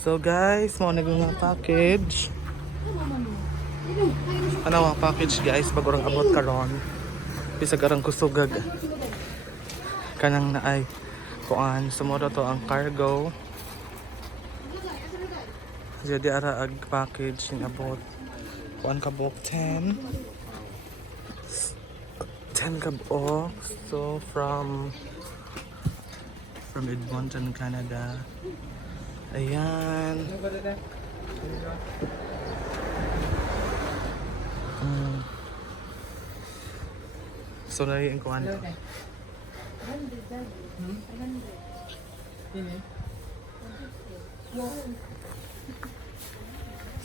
So guys, mo na nga package. Ano ang package guys, pag orang abot karon. Bisag arang kusugag. Kanang naay kuan, sumuro to ang cargo. Jadi ara ag package ning abot. Kuan kabok 10 kabok. So from Edmonton, Canada. Ayan. So na yung kuhan to.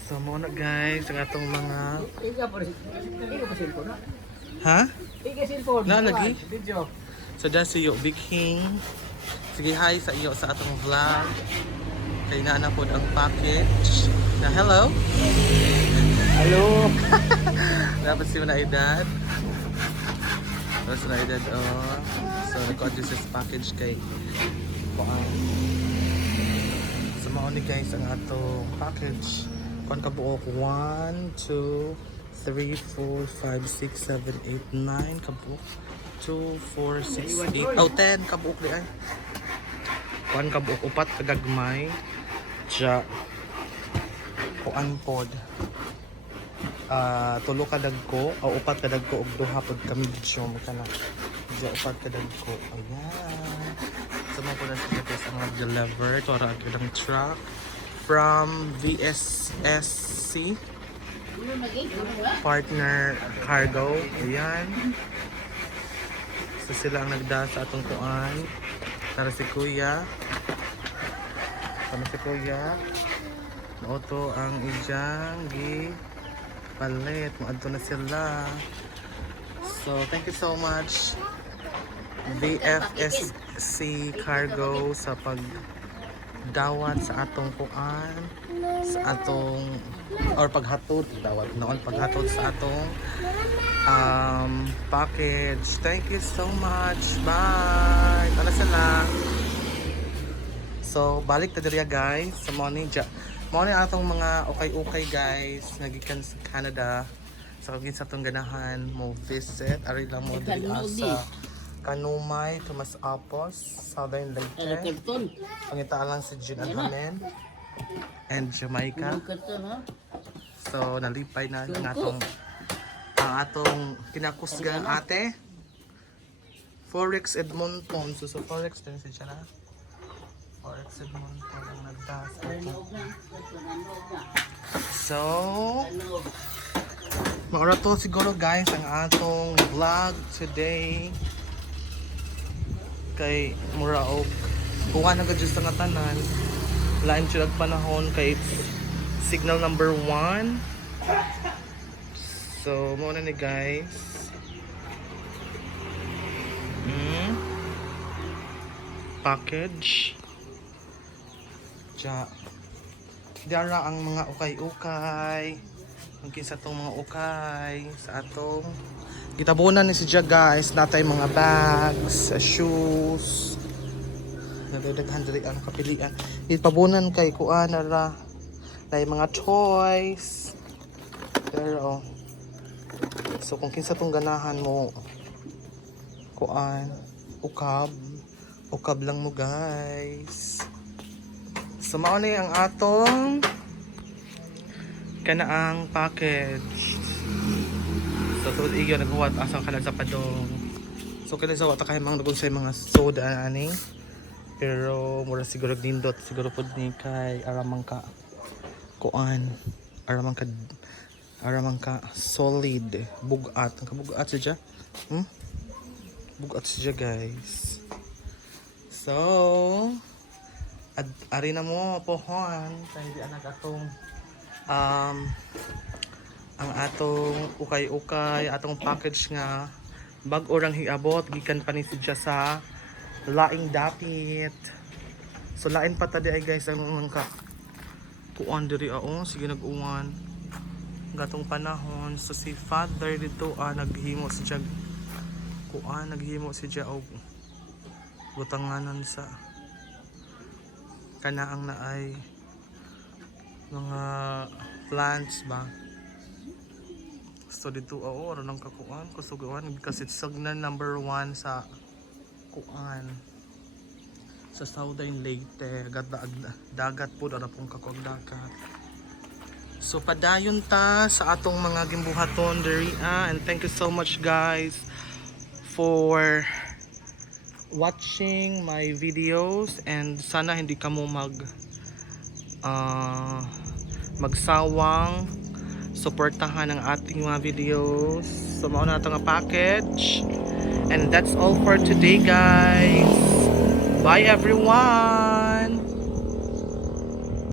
So muna guys, ang atong mga ha? Lagi? So dahil sa iyo, Big King. Sige hi sa iyo sa atong vlog. Kay na po ang package. Na hello? Hello. Dapat si Mana Edad. Tapos na Edad, oh. So nag-adjust this package kay so mauni guys ang atong package. Kuan ka buok 1, 2, 3, 4, 5, 6, 7, 8, 9 kabuok. 2, 4, 6, 8, oh 10 kabuok di ay. Kuan kabuok upat kagagmay. Diya kuan pod. Tulo ka dagko o upat ka dagko og duha pod ka medium kana. Diya upat ka dagko. Ayan. So mo po na sa ang deliver to ra ang truck from VSSC Partner Cargo. Ayan. So sila ang nagda sa atong kuan. Para si Kuya. Para si Kuya. Auto ang ijang palit. Maadto na sila. So thank you so much VFSC Cargo sa pagdawat sa atong kuan, sa atong or paghatod dawat noon paghatod sa atong package. Thank you so much. Bye. Ano sila? So balik ta diriya guys sa morning atong mga okay guys nagikan sa Canada. So kung sa atong ganahan mo visit ari lang mo diri sa Kanumay, Tomas Apos, Southern Leyte. Pangita lang si June Alhamen and Jamaica. So nalipay na ang atong kinakusgan ate Forex Edmonton. So Forex din siya na Forex Edmonton ang nagdas. So maura to siguro guys ang atong vlog today kay muraog kuha na gadyo sa nga tanan lain siya panahon kay signal number 1. So muna ni guys package dara ang mga ukay-ukay ang kinsa tong mga ukay sa atong gitabunan ni si guys natay mga bags, shoes nadaghan diri ang kapilian ipabunan kay kuan ra nay mga toys pero so kung kinsa tong ganahan mo kuan ukab lang mo guys. So mao ni ang atong kanaang package. So tuod iyo naghuwat asang kalag sa padong. So kini sa wata kay mga nagunsay mga soda ani. Pero mura siguro nindot siguro pud ni kay aramang ka kuan. Aramang ka solid bugat. Ang kabugat siya. Bugat siya guys. So ari na mo pohon kay di anak atong ang atong ukay-ukay atong package nga bag orang hiabot gikan pa ni siya sa laing dapit. So lain pa ta di ay guys ang mga kuan diri sige nag-uwan gatong panahon. So si father dito naghimo siya kuan naghimo siya og butanganan sa kanaang naay mga plants ba. So dito oo, ron ang kakuan, kusuguan kasi Sagnan number 1 sa kuan sa Southern Leyte, dagat po na pong kakuang dagat. So padayon ta sa atong mga gimbuhaton diri and thank you so much guys for watching my videos and sana hindi ka mo magsawang suportahan ang ating mga videos. So mao na ito nga package and that's all for today guys. Bye everyone.